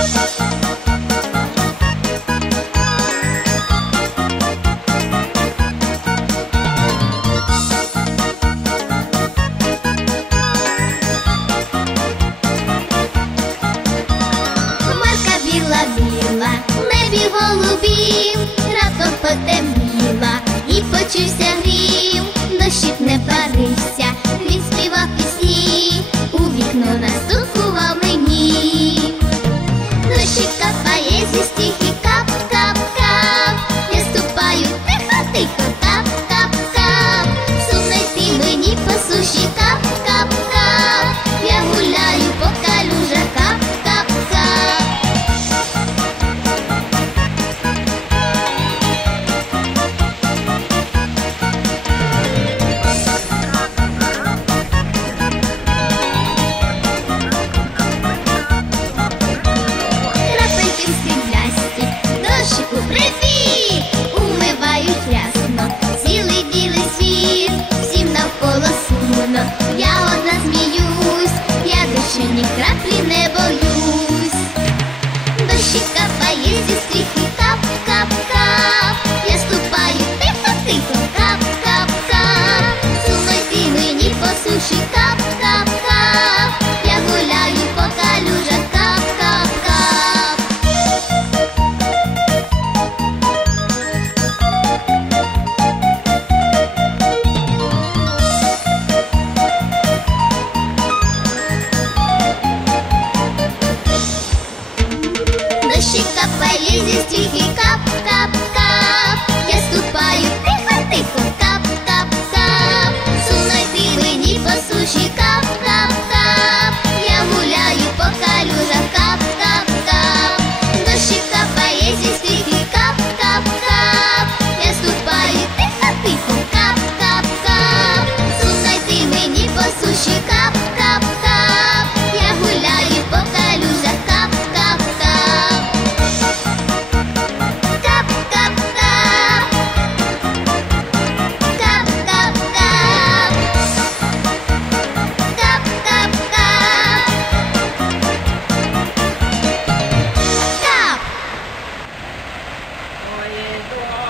Música ні краплі не боюсь, дощі капає зі стріх. Wow.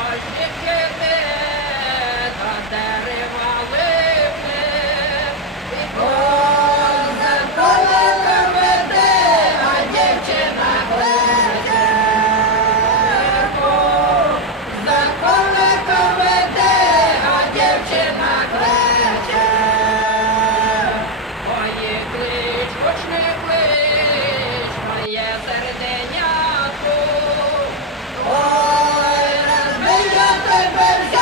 Parabéns!